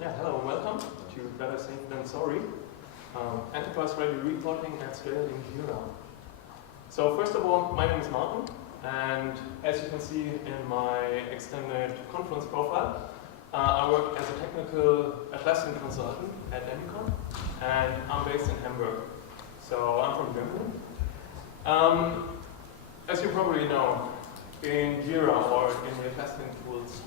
Yeah, hello and welcome to Better Safe Than Sorry. Enterprise-ready reporting at scale in Jira. So first of all, my name is Marten, and as you can see in my extended conference profile, I work as a technical Atlassian consultant at demicon, and I'm based in Hamburg. So I'm from Germany. As you probably know, in Jira or in the Atlassian tools.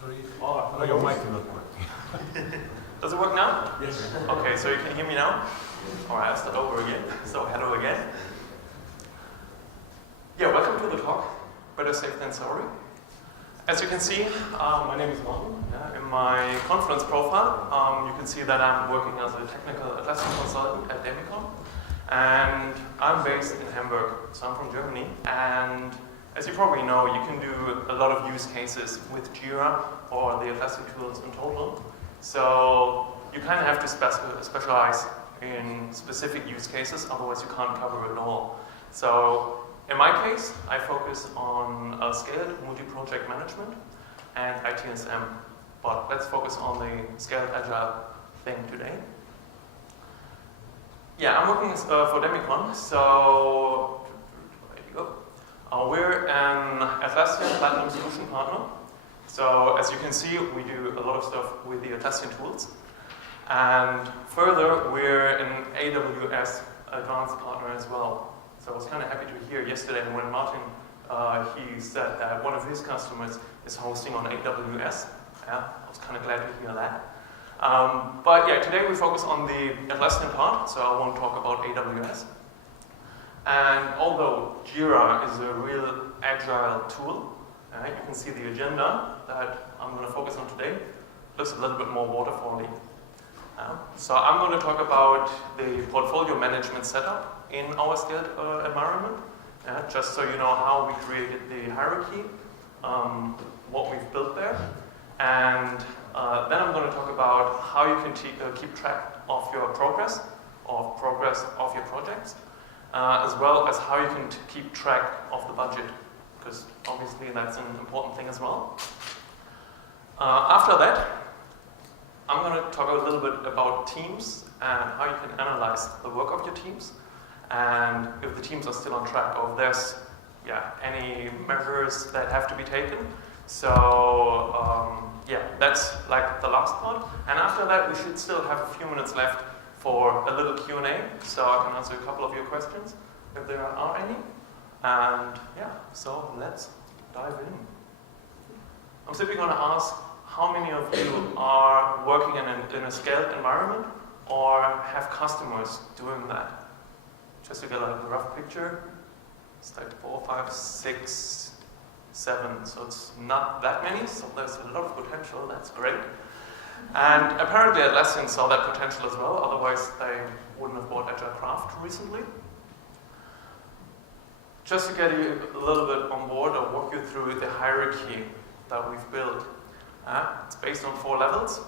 Sorry. Oh, your mic is not working. Does it work now? Yes. Okay, so you can hear me now? Alright, I'll start over again. So hello again. Yeah, welcome to the talk, Better Safe Than Sorry. As you can see, my name is Marten. In my conference profile, you can see that I'm working as a technical Atlassian consultant at demicon. And I'm based in Hamburg, so I'm from Germany. And as you probably know, you can do a lot of use cases with Jira or the Atlassian tools in total. So you kind of have to specialize in specific use cases, otherwise you can't cover it all. So in my case, I focus on scaled multi-project management and ITSM. But let's focus on the scaled agile thing today. Yeah, I'm working for demicon, so there you go. We're an Atlassian Platinum Solution Partner. So as you can see, we do a lot of stuff with the Atlassian tools. And further, we're an AWS Advanced Partner as well. So I was kind of happy to hear yesterday when Marten, he said that one of his customers is hosting on AWS. Yeah, I was kind of glad to hear that. But yeah, today we focus on the Atlassian part, so I won't talk about AWS. And although Jira is a real agile tool, you can see the agenda that I'm going to focus on today looks a little bit more waterfally. So I'm going to talk about the portfolio management setup in our scaled environment, just so you know how we created the hierarchy, what we've built there. And then I'm going to talk about how you can keep track of your progress of your projects, as well as how you can keep track of the budget, because obviously that's an important thing as well. After that, I'm going to talk a little bit about teams and how you can analyze the work of your teams, and if the teams are still on track, or if there's any measures that have to be taken. So yeah, that's like the last part. And after that, we should still have a few minutes left for a little Q&A, so I can answer a couple of your questions, if there are any. And yeah, so let's dive in. I'm simply going to ask how many of you are working in a scaled environment or have customers doing that? Just to get a rough picture, it's like 4, 5, 6, 7, so it's not that many, so there's a lot of potential, that's great. And apparently Atlassian saw that potential as well, otherwise they wouldn't have bought Agile Craft recently. Just to get you a little bit on board, I'll walk you through the hierarchy that we've built. It's based on 4 levels.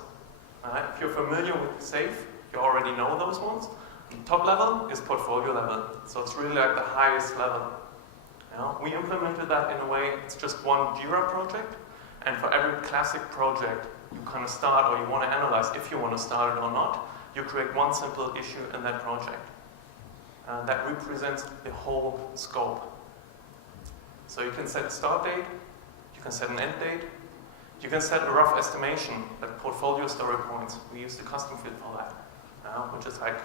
If you're familiar with SAFe, you already know those ones. The top level is portfolio level, so it's really like the highest level. We implemented that in a way, it's just one Jira project, and for every classic project you kind of start, or you want to analyze if you want to start it or not, you create one simple issue in that project. And that represents the whole scope. So you can set a start date, you can set an end date, you can set a rough estimation, like portfolio story points. We use the custom field for that, which is like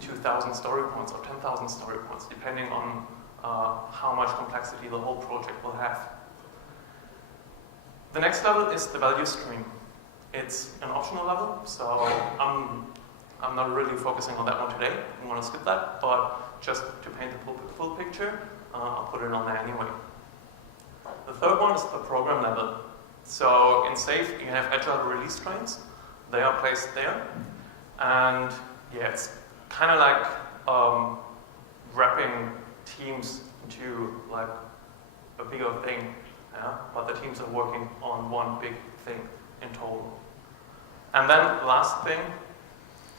2,000 story points or 10,000 story points, depending on how much complexity the whole project will have. The next level is the value stream. It's an optional level, so I'm not really focusing on that one today. I'm going to skip that, but just to paint the full picture, I'll put it on there anyway. The third one is the program level. So in SAFe, you have agile release trains. They are placed there. And yeah, it's kind of like wrapping teams into like a bigger thing, but the teams are working on one big thing in total. And then the last thing,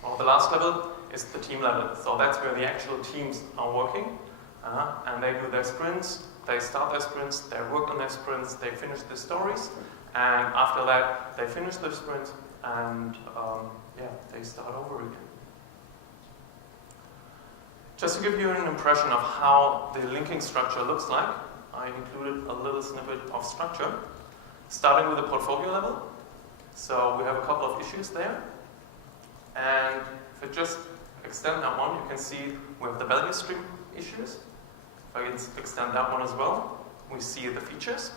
or the last level, is the team level. So that's where the actual teams are working, and they do their sprints, they start their sprints, they work on their sprints, they finish the stories, and after that, they finish the sprint, and yeah, they start over again. Just to give you an impression of how the linking structure looks like, I included a little snippet of structure, starting with the portfolio level. So we have a couple of issues there, and if I just extend that one, you can see we have the value stream issues. If I can extend that one as well, we see the features,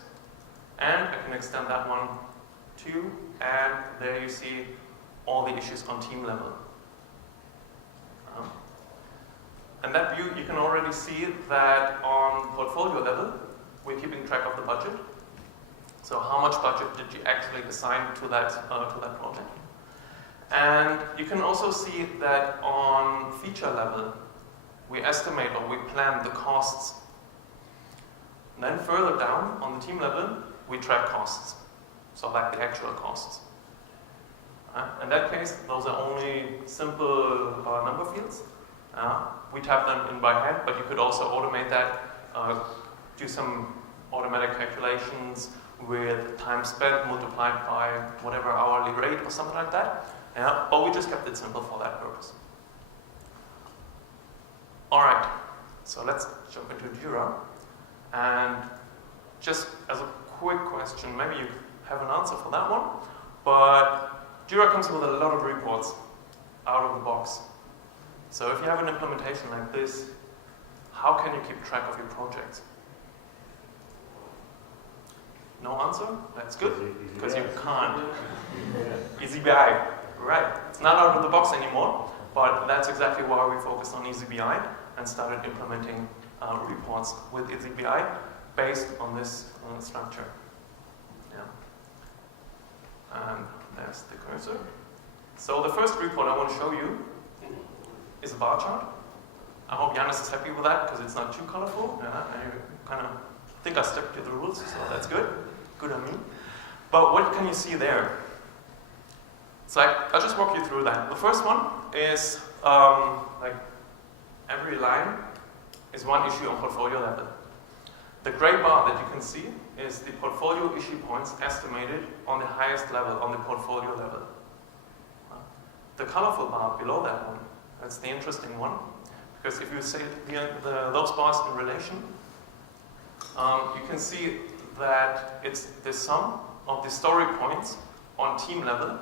and I can extend that one too, and there you see all the issues on team level. And that view, you can already see that on portfolio level, we're keeping track of the budget. So how much budget did you actually assign to that project? And you can also see that on feature level, we estimate or we plan the costs. And then further down on the team level, we track costs. So like the actual costs. In that case, those are only simple number fields. We type them in by hand, but you could also automate that, do some automatic calculations with time spent multiplied by whatever hourly rate or something like that. Yeah, but we just kept it simple for that purpose. Alright, so let's jump into Jira. And just as a quick question, maybe you have an answer for that one, but Jira comes with a lot of reports out of the box. So if you have an implementation like this, how can you keep track of your projects? No answer? That's good, because you can't. eazyBI, right. It's not out of the box anymore, but that's exactly why we focused on eazyBI and started implementing reports with eazyBI based on this structure. Yeah. And there's the cursor. So the first report I want to show you is a bar chart. I hope Janis is happy with that because it's not too colorful. Yeah, I kind of think I stuck to the rules, so that's good. Good on me. But what can you see there? So I'll just walk you through that. The first one is like every line is one issue on portfolio level. The gray bar that you can see is the portfolio issue points estimated on the highest level, on the portfolio level. The colorful bar below that one, that's the interesting one, because if you say those bars in relation, you can see that it's the sum of the story points on team level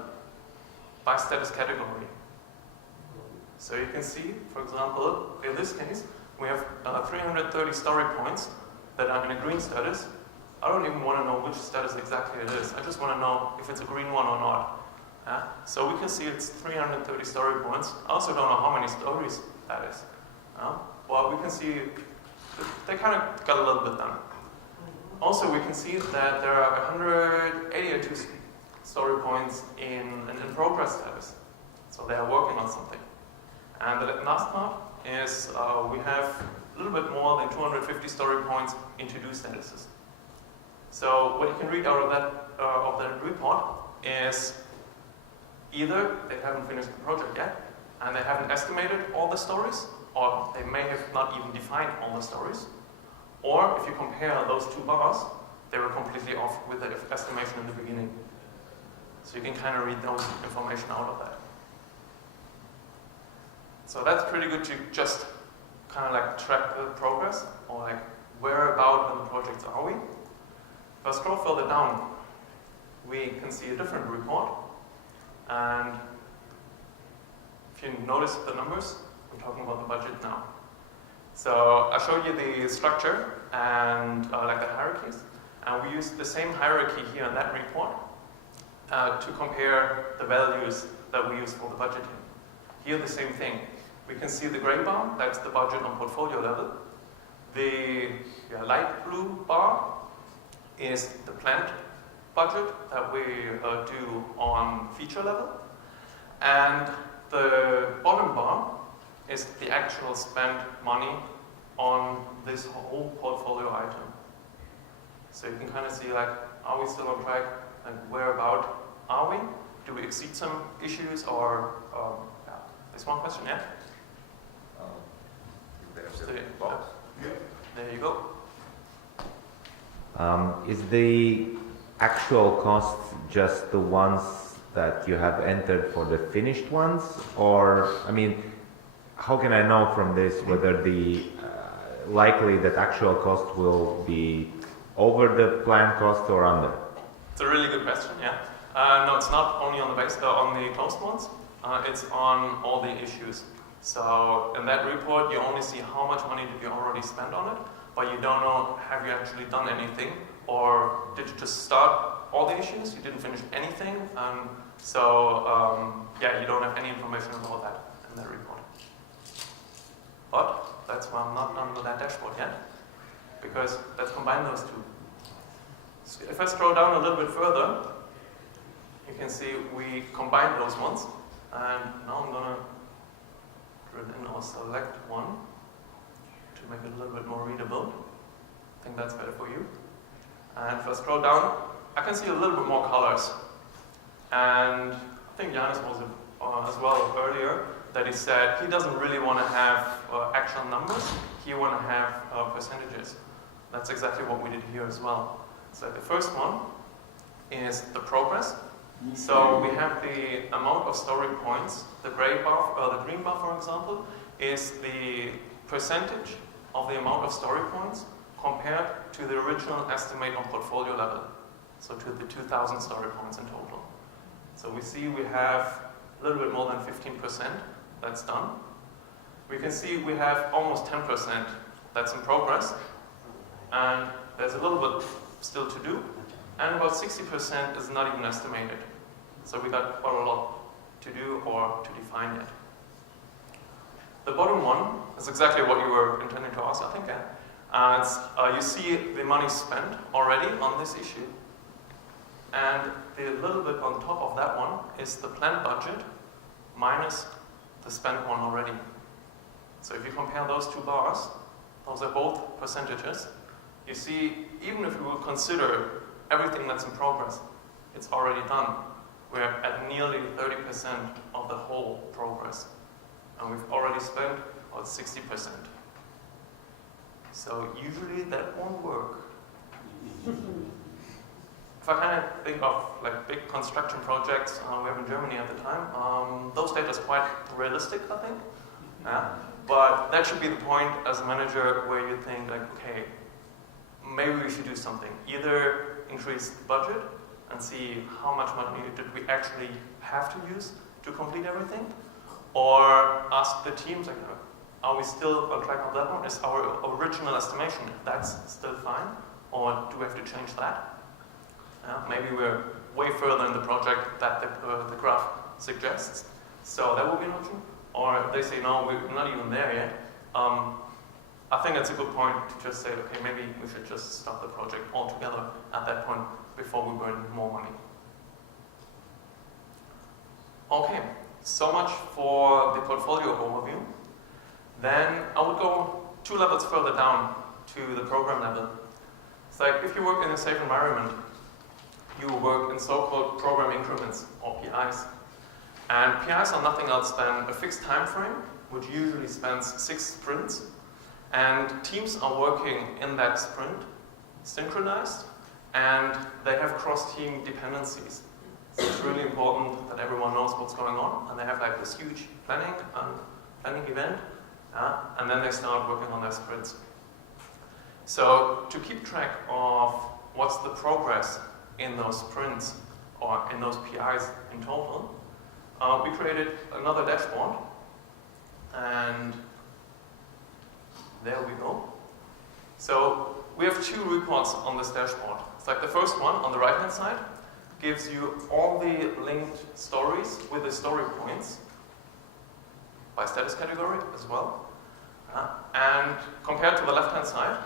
by status category. So you can see, for example, in this case, we have 330 story points that are in a green status. I don't even want to know which status exactly it is. I just want to know if it's a green one or not. So we can see it's 330 story points. I also don't know how many stories that is. Well, we can see they kind of got a little bit done. Also, we can see that there are 182 story points in an in-progress status. So they are working on something. And the last part is we have a little bit more than 250 story points in to-do statuses. So what you can read out of that report is either they haven't finished the project yet, and they haven't estimated all the stories, or they may have not even defined all the stories, or if you compare those two bars, they were completely off with the estimation in the beginning. So you can kind of read those information out of that. So that's pretty good to just kind of like track the progress, or like where about in the projects are we. If I scroll further down, we can see a different report. And if you notice the numbers, I'm talking about the budget now. So I'll show you the structure and like the hierarchies. And we use the same hierarchy here in that report to compare the values that we use for the budgeting. Here the same thing. We can see the gray bar, that's the budget on portfolio level. The light blue bar is the planned budget that we do on feature level. And the bottom bar is the actual spent money on this whole portfolio item. So you can kind of see, like, are we still on track? And whereabout are we? Do we exceed some issues? Or there's one question, yeah? There's So, a box. there you go. Is the actual cost just the ones that you have entered for the finished ones? Or, I mean, how can I know from this whether the likely that actual cost will be over the planned cost or under? It's a really good question, yeah. No, it's not only on the closed ones, it's on all the issues. So in that report, you only see how much money did you already spend on it, but you don't know, have you actually done anything, or did you just start all the issues, you didn't finish anything, yeah, you don't have any information about that in that report. But that's why I'm not done with that dashboard yet, because let's combine those two. So if I scroll down a little bit further, you can see we combined those ones, and now I'm gonna drill in or select one to make it a little bit more readable. I think that's better for you. And if I scroll down, I can see a little bit more colors. And I think Janis was as well earlier, that he said he doesn't really want to have actual numbers, he want to have percentages. That's exactly what we did here as well. So the first one is the progress. So we have the amount of story points. The green bar, for example, is the percentage of the amount of story points compared to the original estimate on portfolio level. So to the 2,000 story points in total. So we see we have a little bit more than 15% that's done. We can see we have almost 10% that's in progress. And there's a little bit still to do. And about 60% is not even estimated. So we got quite a lot to do or to define yet. The bottom one is exactly what you were intending to ask, I think. You see the money spent already on this issue. And the little bit on top of that one is the planned budget minus the spent one already. So if you compare those two bars, those are both percentages. You see, even if we would consider everything that's in progress, it's already done. We're at nearly 30% of the whole progress. And we've already spent about 60%. So usually that won't work. If I kind of think of like big construction projects we have in Germany at the time, those data is quite realistic, I think. Yeah. But that should be the point as a manager where you think like, okay, maybe we should do something. Either increase the budget and see how much money did we actually have to use to complete everything, or ask the teams, like, are we still on track on that one? Is our original estimation, that's still fine, or do we have to change that? Maybe we're way further in the project that the graph suggests, so that would be an option. Or if they say, no, we're not even there yet, I think it's a good point to just say, okay, maybe we should just stop the project altogether at that point before we burn more money. Okay, so much for the portfolio overview. Then I would go 2 levels further down to the program level. It's like if you work in a safe environment, you work in so-called program increments, or PIs. And PIs are nothing else than a fixed time frame, which usually spans 6 sprints. And teams are working in that sprint, synchronized, and they have cross-team dependencies. So it's really important that everyone knows what's going on, and they have like this huge planning event, and then they start working on their sprints. So to keep track of what's the progress in those sprints or in those PIs in total, we created another dashboard, and there we go. So we have 2 reports on this dashboard. It's like the first one on the right-hand side gives you all the linked stories with the story points by status category as well. And compared to the left-hand side,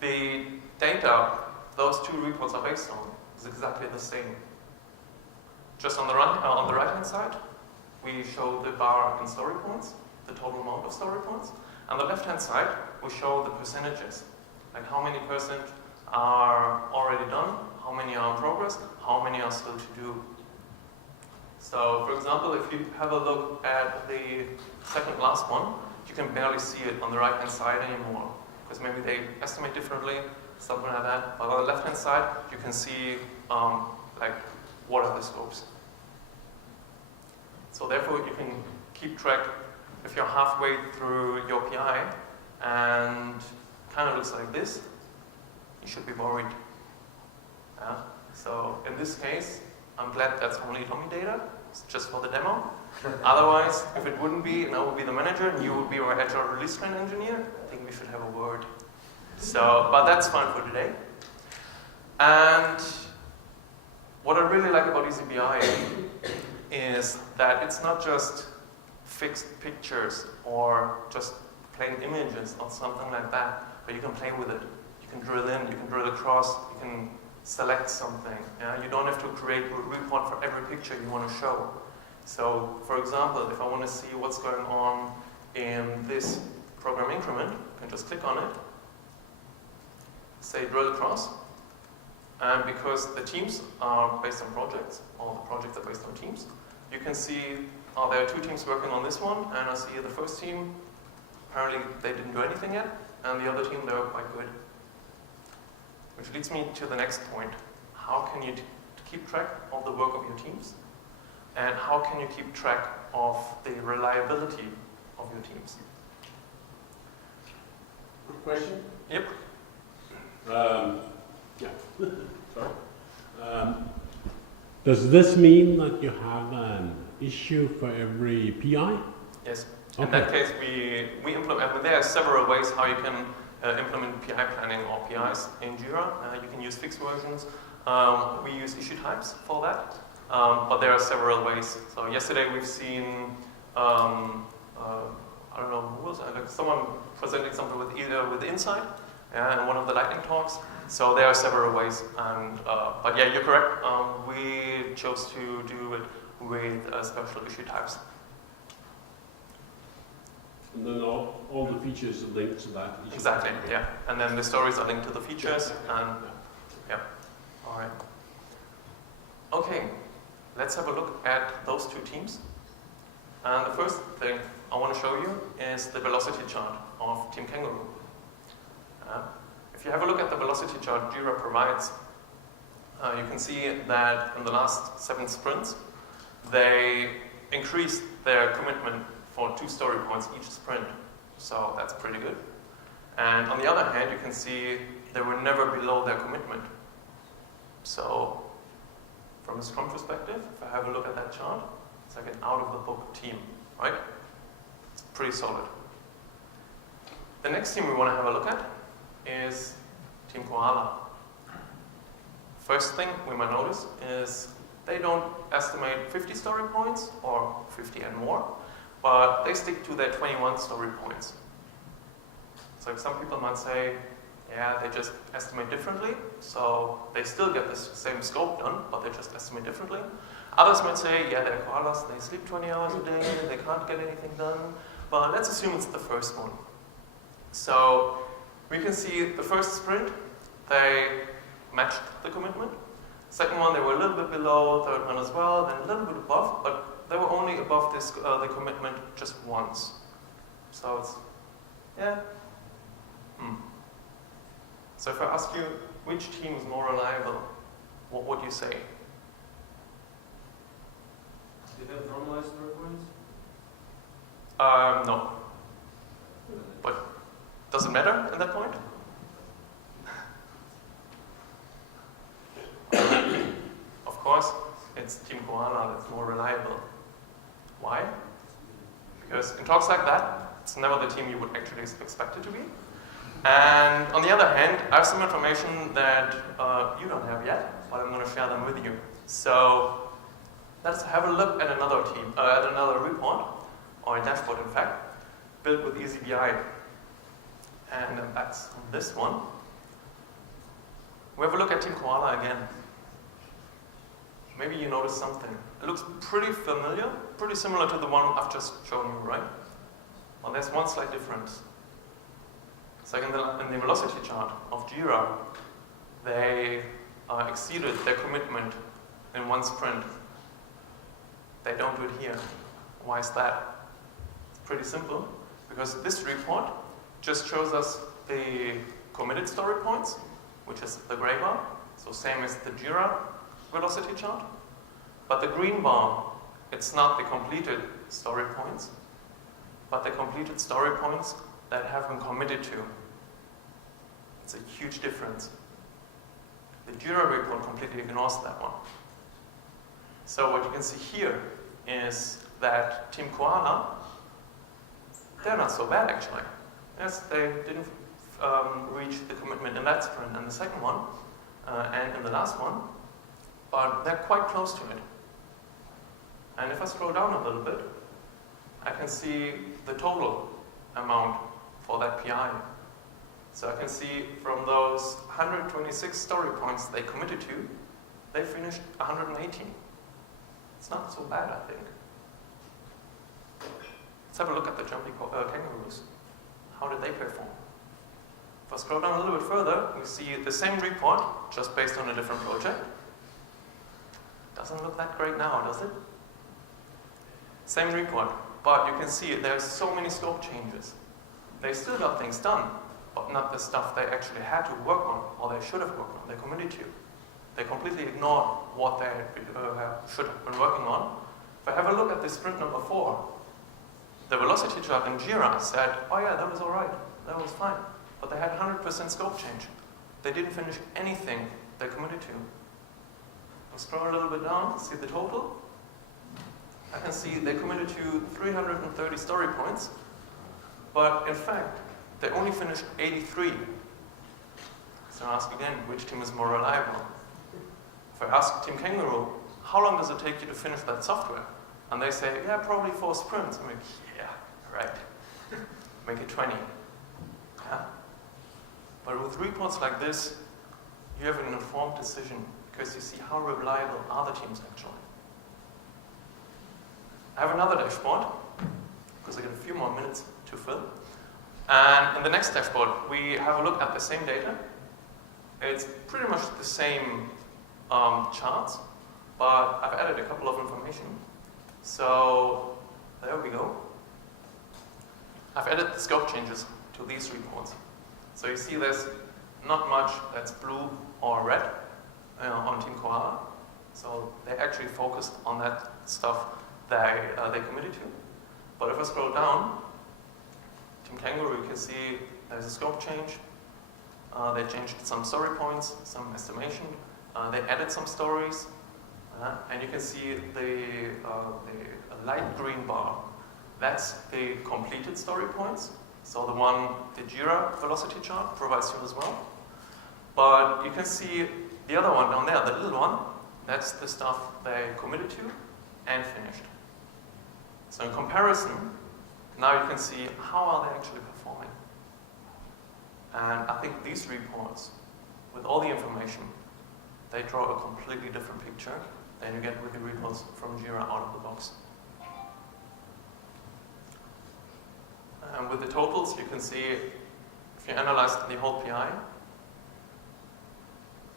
the data those 2 reports are based on is exactly the same. Just on the right-hand side, we show the bar in story points, the total amount of story points. On the left-hand side, we show the percentages, like how many percent are already done, how many are in progress, how many are still to do. So, for example, if you have a look at the second last one, you can barely see it on the right-hand side anymore, because maybe they estimate differently. something like that. But on the left-hand side, you can see like what are the scopes. So therefore, you can keep track if you're halfway through your PI and kind of looks like this, you should be worried. Yeah? So in this case, I'm glad that's only dummy data. It's just for the demo. Otherwise, if it wouldn't be, and I would be the manager, and you would be our agile release train engineer, I think we should have a word. So, but that's fine for today. And what I really like about eazyBI is that it's not just fixed pictures or just plain images or something like that, but you can play with it. You can drill in, you can drill across, you can select something. Yeah? You don't have to create a report for every picture you want to show. So, for example, if I want to see what's going on in this program increment, I can just click on it, say drill across, and because the teams are based on projects, all the projects are based on teams, you can see there are two teams working on this one, and I see the first team, apparently they didn't do anything yet, and the other team, they were quite good. Which leads me to the next point. How can you keep track of the work of your teams? And how can you keep track of the reliability of your teams? Good question. Yep. Yeah. Sorry. Does this mean that you have an issue for every PI? Yes. Okay. In that case, we implement. There are several ways how you can implement PI planning or PIs in Jira. You can use fixed versions. We use issue types for that. But there are several ways. So yesterday we've seen, I don't know who was it, like someone presenting something with Insight, yeah, in one of the lightning talks. So there are several ways. And but yeah, you're correct. We chose to do it with special issue types. And then all the features are linked to that. Exactly. Yeah. And then the stories are linked to the features. And yeah. All right. Okay. Let's have a look at those two teams. And the first thing I want to show you is the velocity chart of Team Kangaroo. If you have a look at the velocity chart Jira provides, you can see that in the last 7 sprints, they increased their commitment for 2 story points each sprint. So that's pretty good. And on the other hand, you can see they were never below their commitment. So from a Scrum perspective, if I have a look at that chart, it's like an out-of-the-book team, right? It's pretty solid. The next team we want to have a look at is Team Koala. First thing we might notice is they don't estimate 50 story points or 50 and more, but they stick to their 21 story points. So some people might say, yeah, they just estimate differently, so they still get the same scope done, but they just estimate differently. Others might say, yeah, they're koalas, they sleep 20 hours a day, they can't get anything done, but let's assume it's the first one. So we can see the first sprint, they matched the commitment. Second one, they were a little bit below, third one as well, then a little bit above, but they were only above this the commitment just once. So it's, yeah. So if I ask you, which team is more reliable, what would you say? Did they have normalized story points? No. But does it matter at that point? Of course, it's Team Koala that's more reliable. Why? Because in talks like that, it's never the team you would actually expect it to be. And on the other hand, I have some information that you don't have yet, but I'm going to share them with you. So let's have a look at another team, at another report, or a dashboard in fact, built with eazyBI. And that's this one. We have a look at Team Koala again. Maybe you notice something. It looks pretty familiar, pretty similar to the one I've just shown you, right? Well, there's one slight difference. It's like in the velocity chart of Jira, they exceeded their commitment in 1 sprint. They don't do it here. Why is that? It's pretty simple, because this report just shows us the committed story points which is the gray bar, so same as the Jira velocity chart. But the green bar, it's not the completed story points, but the completed story points that have been committed to. It's a huge difference. The Jira report completely ignores that one. So what you can see here is that Team Koala, they're not so bad actually. Yes, they didn't reach the commitment in that sprint and the second one, and in the last one, but they're quite close to it. And if I scroll down a little bit, I can see the total amount for that PI. So I can see from those 126 story points they committed to, they finished 118. It's not so bad, I think. Let's have a look at the jumpy kangaroos. How did they perform? If I scroll down a little bit further, we see the same report, just based on a different project. Doesn't look that great now, does it? Same report, but you can see there's so many scope changes. They still got things done, but not the stuff they actually had to work on, or they should have worked on, they committed to. They completely ignored what they should have been working on. If I have a look at the sprint number 4, the velocity chart in Jira said, oh yeah, that was all right, that was fine. But they had 100% scope change. They didn't finish anything they committed to. I'll scroll a little bit down to see the total. I can see they committed to 330 story points, but in fact, they only finished 83. So I ask again, which team is more reliable? If I ask Team Kangaroo, how long does it take you to finish that software? And they say, yeah, probably 4 sprints. I'm like, yeah, right. Make it 20. Yeah. But with reports like this, you have an informed decision because you see how reliable are the teams actually. I have another dashboard, because I got a few more minutes to fill. And in the next dashboard, we have a look at the same data. It's pretty much the same charts, but I've added a couple of information. So there we go. I've added the scope changes to these reports. So you see there's not much that's blue or red on Team Koala. So they actually focused on that stuff they committed to. But if I scroll down, Team Kangaroo, you can see there's a scope change. They changed some story points, some estimation. They added some stories. And you can see the light green bar. That's the completed story points. So the one the Jira velocity chart provides you as well. But you can see the other one down there, the little one, that's the stuff they committed to and finished. So in comparison, now you can see how are they actually performing. And I think these reports, with all the information, they draw a completely different picture than you get with the reports from Jira out of the box. And with the totals, you can see if you analyze the whole PI,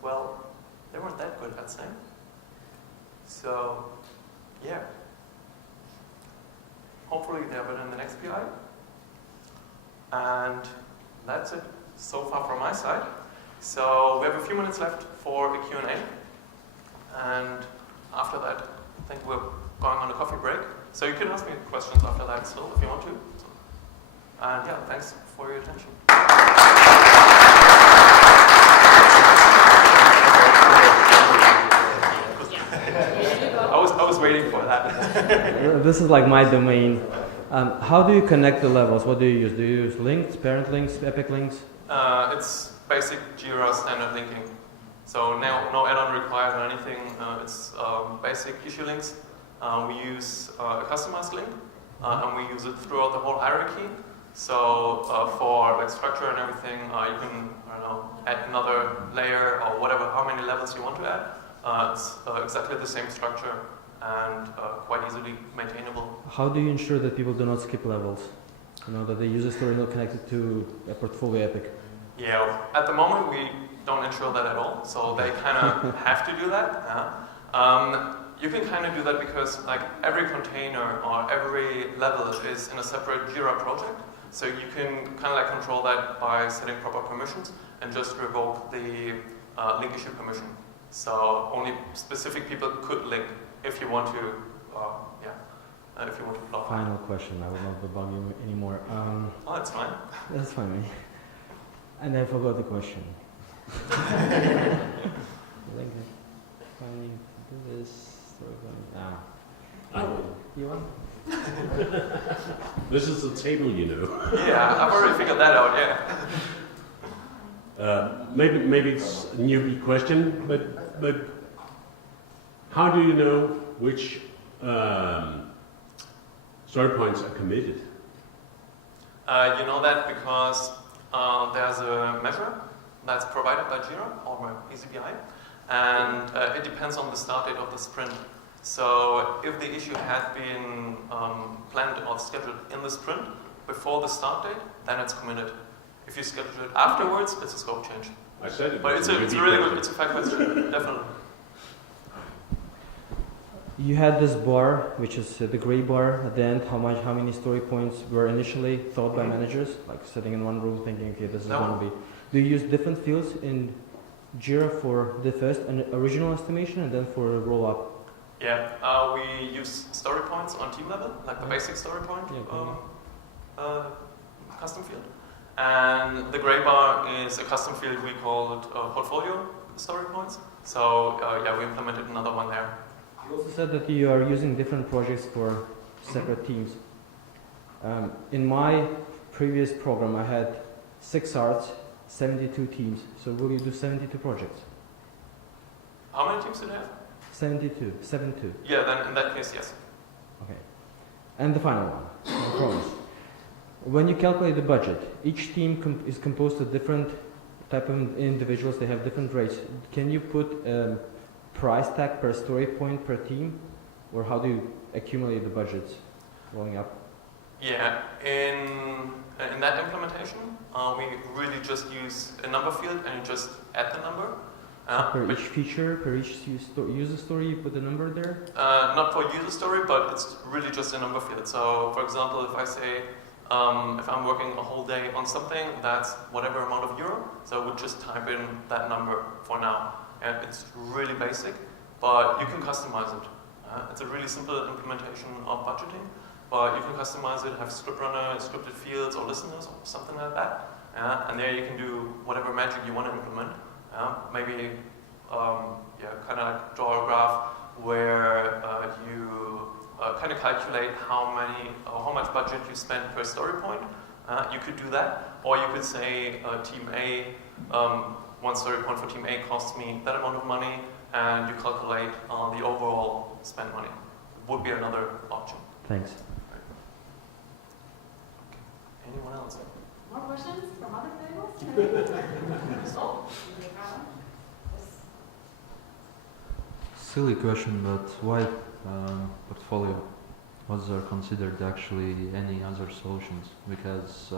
well, they weren't that good, I'd say. So, yeah. Hopefully they're better in the next PI. And that's it so far from my side. So we have a few minutes left for a Q&A. And after that, I think we're going on a coffee break. So you can ask me questions after that still if you want to. And yeah, thanks for your attention. I was waiting for that. This is like my domain. How do you connect the levels? What do you use? Do you use links, parent links, epic links? It's basic Jira standard linking. So no add-on required or anything. It's basic issue links. We use a customized link, and we use it throughout the whole hierarchy. So for like structure and everything, you can add another layer or whatever, how many levels you want to add. It's exactly the same structure and quite easily maintainable. How do you ensure that people do not skip levels? That the user story not connected to a portfolio epic? Yeah, at the moment we don't ensure that at all. So they kind of have to do that. You can kind of do that because like every container or every level is in a separate Jira project. So you can kind of like control that by setting proper permissions and just revoke the link issue permission. So only specific people could link if you want to, if you want to block. Final question. I will not bug you anymore. Oh, that's fine. That's fine, man. And I forgot the question. Link it. Finding do this. You want? This is a table, you know. Yeah, I've already figured that out, yeah. Maybe it's a newbie question, but how do you know which story points are committed? You know that because there's a measure that's provided by Jira or eazyBI, and it depends on the start date of the sprint. So if the issue had been planned or scheduled in the sprint before the start date, then it's committed. If you schedule it afterwards, it's a scope change. I said it. But it's a really good, it's a fair question, definitely. You had this bar, which is the gray bar at the end. How many story points were initially thought by managers, like sitting in one room thinking, okay, this is going to be. Do you use different fields in Jira for the first and original estimation, and then for roll up? Yeah, we use story points on team level, like the basic story point custom field. And the gray bar is a custom field we called portfolio story points. So yeah, we implemented another one there. You also said that you are using different projects for separate teams. In my previous program, I had 6 arts, 72 teams. So will you do 72 projects? How many teams did you have? 72, 72. Yeah, then in that case, yes. Okay. And the final one, I promise. When you calculate the budget, each team is composed of different type of individuals. They have different rates. Can you put a price tag per story point per team, or how do you accumulate the budgets going up? Yeah, in that implementation, we really just use a number field and you just add the number. Per each feature, per each user story, you put the number there? Not for user story, but it's really just a number field. So, for example, if I say, if I'm working a whole day on something, that's whatever amount of euro. So I would just type in that number for now. And it's really basic, but you can customize it. It's a really simple implementation of budgeting, but you can customize it, have script runner, scripted fields or listeners or something like that. And there you can do whatever magic you want to implement. Maybe kind of like draw a graph where you kind of calculate how much budget you spend per story point. You could do that, or you could say team A, one story point for team A costs me that amount of money, and you calculate the overall spent money. Would be another option. Thanks. Okay. Anyone else? More questions from other tables? Oh, Silly question, but why portfolio? Was there considered actually any other solutions? Because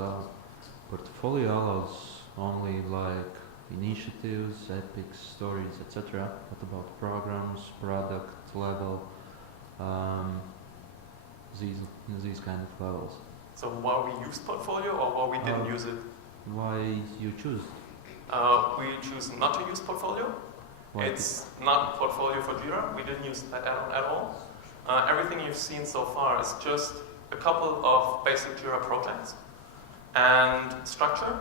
portfolio allows only like initiatives, epics, stories, etc. What about programs, product level, these kind of levels? So why we used portfolio or why we didn't use it? Why you choose? We choose not to use portfolio. Why It's not portfolio for Jira. We didn't use that add-on at all. Everything you've seen so far is just a couple of basic Jira projects and structure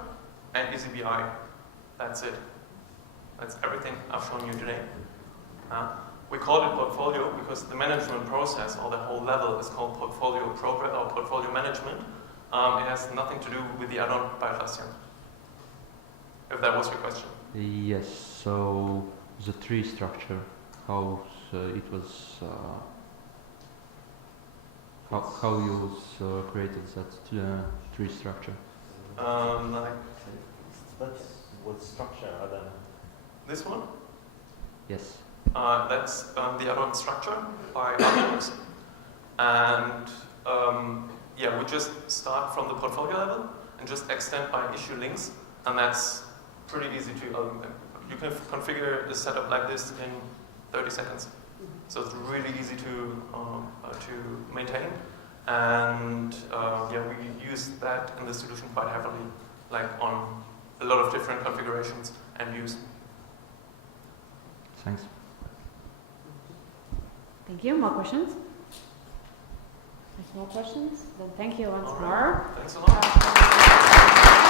and eazyBI. That's it. That's everything I've shown you today. We call it portfolio because the management process or the whole level is called portfolio program or portfolio management. It has nothing to do with the add-on by Atlassian. If that was your question. Yes. So the tree structure, how it was, how you created that tree structure? That's what structure other than This one? Yes. That's the add-on structure by Artemis. And yeah, we just start from the portfolio level and just extend by issue links, and that's pretty easy to. You can configure the setup like this in 30 seconds. So it's really easy to maintain. And yeah, we use that in the solution quite heavily, like on a lot of different configurations and views. Thanks. Thank you. More questions? There's more questions? Then thank you once All more. right. Thanks a lot.